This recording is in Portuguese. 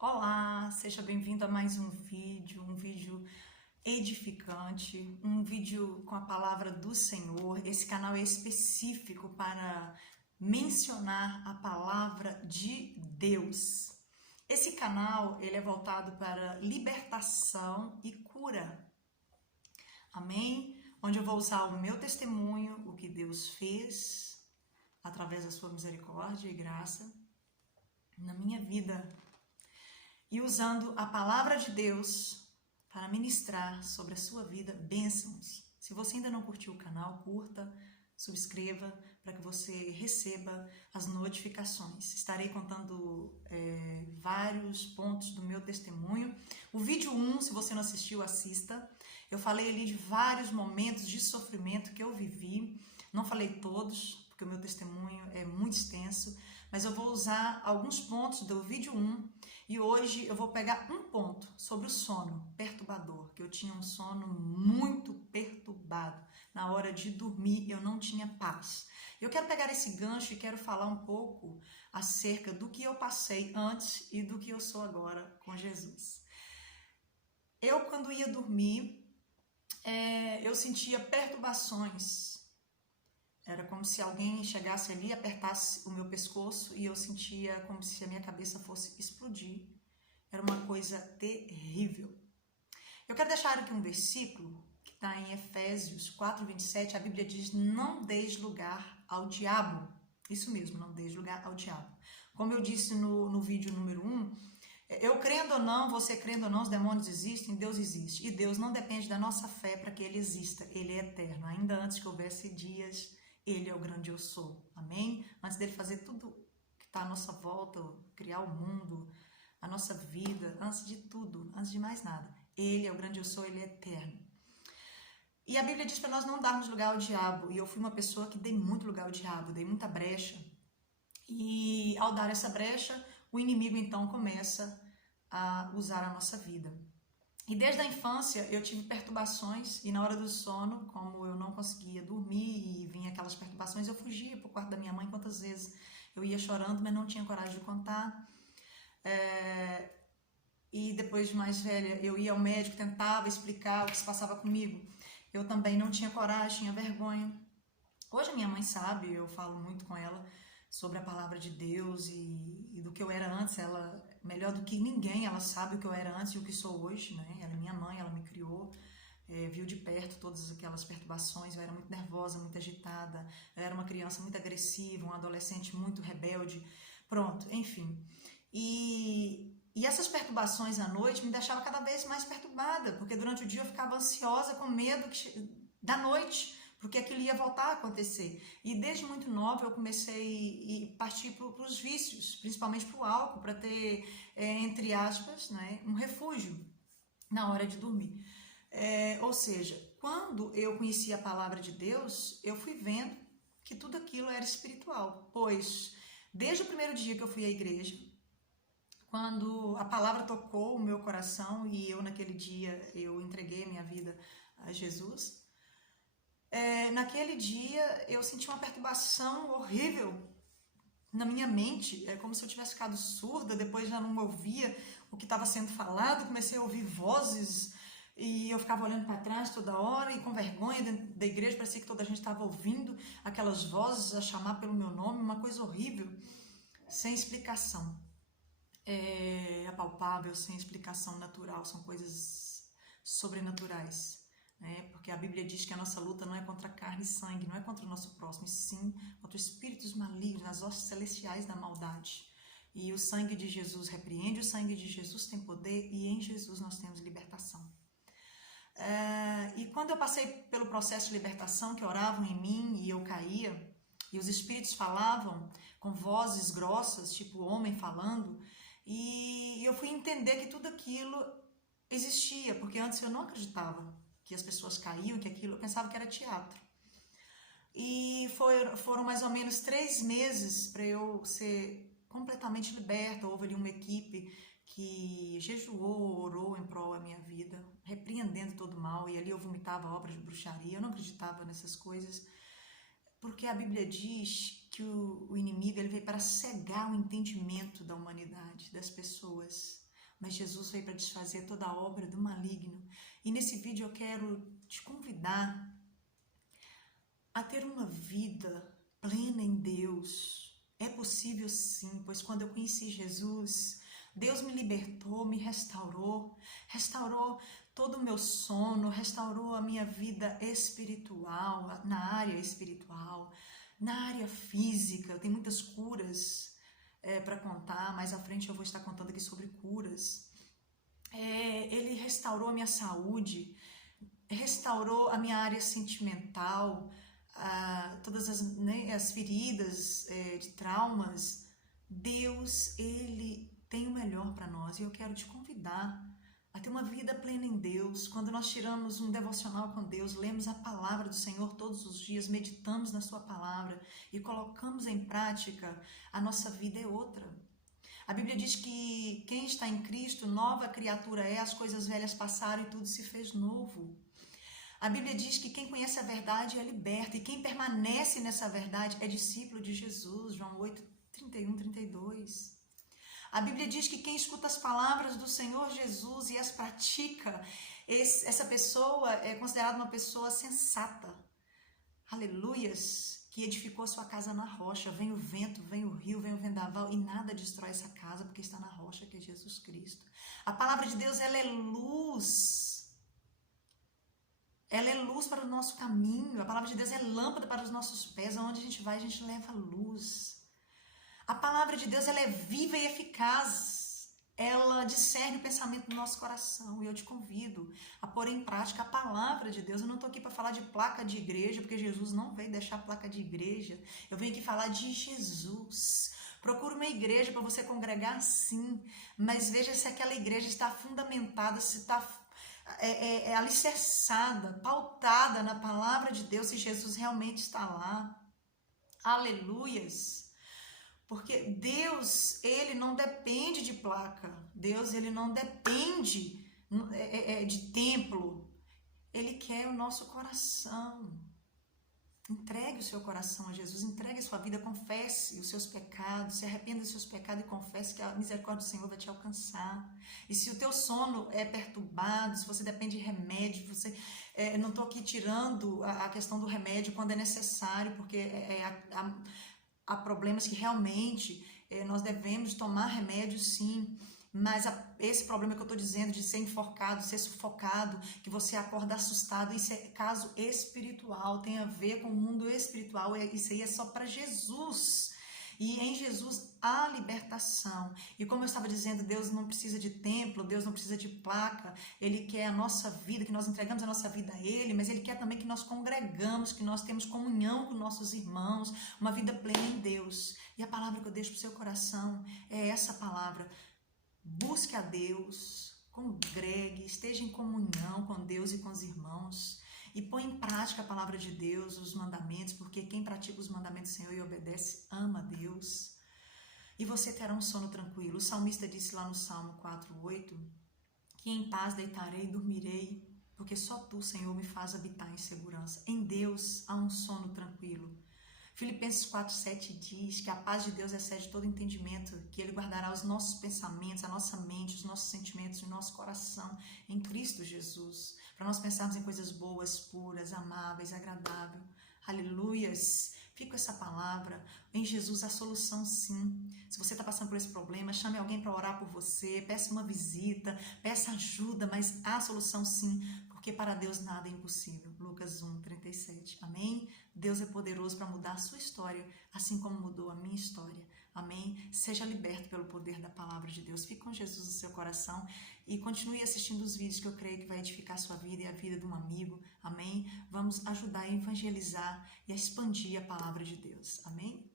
Olá, seja bem-vindo a mais um vídeo edificante, um vídeo com a palavra do Senhor. Esse canal é específico para mencionar a palavra de Deus. Esse canal, ele é voltado para libertação e cura. Amém? Onde eu vou usar o meu testemunho, o que Deus fez através da sua misericórdia e graça na minha vida, e usando a palavra de Deus para ministrar sobre a sua vida bênçãos. Se você ainda não curtiu o canal, curta, subscreva para que você receba as notificações. Estarei contando vários pontos do meu testemunho. O vídeo 1, se você não assistiu, assista. Eu falei ali de vários momentos de sofrimento que eu vivi. Não falei todos, porque o meu testemunho é muito extenso, mas eu vou usar alguns pontos do vídeo 1 e hoje eu vou pegar um ponto sobre o sono perturbador, que eu tinha um sono muito perturbado. Na hora de dormir eu não tinha paz. Eu quero pegar esse gancho e quero falar um pouco acerca do que eu passei antes e do que eu sou agora com Jesus. Eu, quando ia dormir, eu sentia perturbações. Era como se alguém chegasse ali, apertasse o meu pescoço e eu sentia como se a minha cabeça fosse explodir. Era uma coisa terrível. Eu quero deixar aqui um versículo que está em Efésios 4:27. A Bíblia diz: não deis lugar ao diabo. Isso mesmo, não deis lugar ao diabo. Como eu disse no vídeo número 1, eu crendo ou não, você crendo ou não, os demônios existem, Deus existe. E Deus não depende da nossa fé para que Ele exista. Ele é eterno. Ainda antes que houvesse dias, Ele é o grande eu sou. Amém? Antes dele fazer tudo que está à nossa volta, criar o mundo, a nossa vida, antes de tudo, antes de mais nada. Ele é o grande eu sou, Ele é eterno. E a Bíblia diz para nós não darmos lugar ao diabo. E eu fui uma pessoa que dei muito lugar ao diabo, dei muita brecha. E ao dar essa brecha, o inimigo então começa a usar a nossa vida. E desde a infância eu tive perturbações e na hora do sono, como eu não conseguia dormir e vinha aquelas perturbações, eu fugia para o quarto da minha mãe. Quantas vezes eu ia chorando, mas não tinha coragem de contar. E depois de mais velha, eu ia ao médico, tentava explicar o que se passava comigo. Eu também não tinha coragem, tinha vergonha. Hoje a minha mãe sabe, eu falo muito com ela sobre a palavra de Deus e do que eu era antes. Ela, melhor do que ninguém, ela sabe o que eu era antes e o que sou hoje, né? Ela é minha mãe, ela me criou, viu de perto todas aquelas perturbações. Eu era muito nervosa, muito agitada, eu era uma criança muito agressiva, um adolescente muito rebelde, pronto, enfim. E essas perturbações à noite me deixavam cada vez mais perturbada, porque durante o dia eu ficava ansiosa, com medo da noite, porque aquilo ia voltar a acontecer. E desde muito nova eu comecei a partir para os vícios, principalmente para o álcool, para ter, entre aspas, né, um refúgio na hora de dormir. Ou seja, quando eu conheci a palavra de Deus, eu fui vendo que tudo aquilo era espiritual, pois desde o primeiro dia que eu fui à igreja, quando a palavra tocou o meu coração e eu naquele dia eu entreguei minha vida a Jesus, naquele dia eu senti uma perturbação horrível na minha mente. É como se eu tivesse ficado surda, depois já não ouvia o que estava sendo falado, comecei a ouvir vozes e eu ficava olhando para trás toda hora e com vergonha dentro da igreja, parecia que toda a gente estava ouvindo aquelas vozes a chamar pelo meu nome, uma coisa horrível, sem explicação. Apalpável, sem explicação natural, são coisas sobrenaturais, né? Porque a Bíblia diz que a nossa luta não é contra carne e sangue, não é contra o nosso próximo, e sim contra espíritos malignos, nas hostes celestiais da maldade. E o sangue de Jesus repreende, o sangue de Jesus tem poder e em Jesus nós temos libertação. E quando eu passei pelo processo de libertação, que oravam em mim e eu caía, e os espíritos falavam com vozes grossas, tipo homem falando, e eu fui entender que tudo aquilo existia, porque antes eu não acreditava que as pessoas caíam, que aquilo, eu pensava que era teatro. E foram mais ou menos 3 meses para eu ser completamente liberta. Houve ali uma equipe que jejuou, orou em prol da minha vida, repreendendo todo o mal, e ali eu vomitava obras de bruxaria. Eu não acreditava nessas coisas, porque a Bíblia diz que o inimigo ele veio para cegar o entendimento da humanidade, das pessoas. mas Jesus veio para desfazer toda a obra do maligno. E nesse vídeo eu quero te convidar a ter uma vida plena em Deus. É possível sim, pois quando eu conheci Jesus, Deus me libertou, me restaurou todo o meu sono, restaurou a minha vida espiritual, na área espiritual, na área física. Tem muitas curas para contar, mais à frente eu vou estar contando aqui sobre curas. Ele restaurou a minha saúde, restaurou a minha área sentimental, todas as feridas de traumas. Deus, Ele tem o melhor para nós, e eu quero te convidar a ter uma vida plena em Deus. Quando nós tiramos um devocional com Deus, lemos a palavra do Senhor todos os dias, meditamos na sua palavra e colocamos em prática, a nossa vida é outra. A Bíblia diz que quem está em Cristo, nova criatura é, as coisas velhas passaram e tudo se fez novo. A Bíblia diz que quem conhece a verdade é liberto, e quem permanece nessa verdade é discípulo de Jesus, João 8, 31, 32. A Bíblia diz que quem escuta as palavras do Senhor Jesus e as pratica, essa pessoa é considerada uma pessoa sensata. Aleluias! Que edificou a sua casa na rocha. Vem o vento, vem o rio, vem o vendaval e nada destrói essa casa, porque está na rocha, que é Jesus Cristo. A palavra de Deus, ela é luz. Ela é luz para o nosso caminho. A palavra de Deus é lâmpada para os nossos pés. Aonde a gente vai, a gente leva luz. A palavra de Deus, ela é viva e eficaz. Ela discerne o pensamento do nosso coração. E eu te convido a pôr em prática a palavra de Deus. Eu não estou aqui para falar de placa de igreja, porque Jesus não veio deixar placa de igreja. Eu venho aqui falar de Jesus. Procura uma igreja para você congregar, sim. Mas veja se aquela igreja está fundamentada, se está alicerçada, pautada na palavra de Deus, se Jesus realmente está lá. Aleluias! Porque Deus, Ele não depende de placa. Deus, Ele não depende de templo. Ele quer o nosso coração. Entregue o seu coração a Jesus, entregue a sua vida, confesse os seus pecados, se arrependa dos seus pecados e confesse que a misericórdia do Senhor vai te alcançar. E se o teu sono é perturbado, se você depende de remédio, não estou aqui tirando a questão do remédio quando é necessário, porque há problemas que realmente nós devemos tomar remédio, sim, mas esse problema que eu estou dizendo de ser enforcado, ser sufocado, que você acorda assustado, isso é caso espiritual, tem a ver com o mundo espiritual, isso aí é só para Jesus. E em Jesus há libertação. E como eu estava dizendo, Deus não precisa de templo, Deus não precisa de placa. Ele quer a nossa vida, que nós entregamos a nossa vida a Ele, mas Ele quer também que nós congregamos, que nós temos comunhão com nossos irmãos, uma vida plena em Deus. E a palavra que eu deixo para o seu coração é essa palavra. Busque a Deus, congregue, esteja em comunhão com Deus e com os irmãos. E põe em prática a palavra de Deus, os mandamentos, porque quem pratica os mandamentos do Senhor e obedece, ama a Deus. E você terá um sono tranquilo. O salmista disse lá no Salmo 4:8, que em paz deitarei e dormirei, porque só Tu, Senhor, me faz habitar em segurança. Em Deus há um sono tranquilo. Filipenses 4:7 diz que a paz de Deus excede todo entendimento, que Ele guardará os nossos pensamentos, a nossa mente, os nossos sentimentos, o nosso coração em Cristo Jesus, para nós pensarmos em coisas boas, puras, amáveis, agradáveis. Aleluias! Fica essa palavra. Em Jesus há solução, sim. Se você está passando por esse problema, chame alguém para orar por você, peça uma visita, peça ajuda, mas há solução, sim, porque para Deus nada é impossível. Lucas 1:37. Amém? Deus é poderoso para mudar a sua história, assim como mudou a minha história. Amém? Seja liberto pelo poder da palavra de Deus. Fique com Jesus no seu coração e continue assistindo os vídeos, que eu creio que vai edificar a sua vida e a vida de um amigo. Amém? Vamos ajudar a evangelizar e a expandir a palavra de Deus. Amém?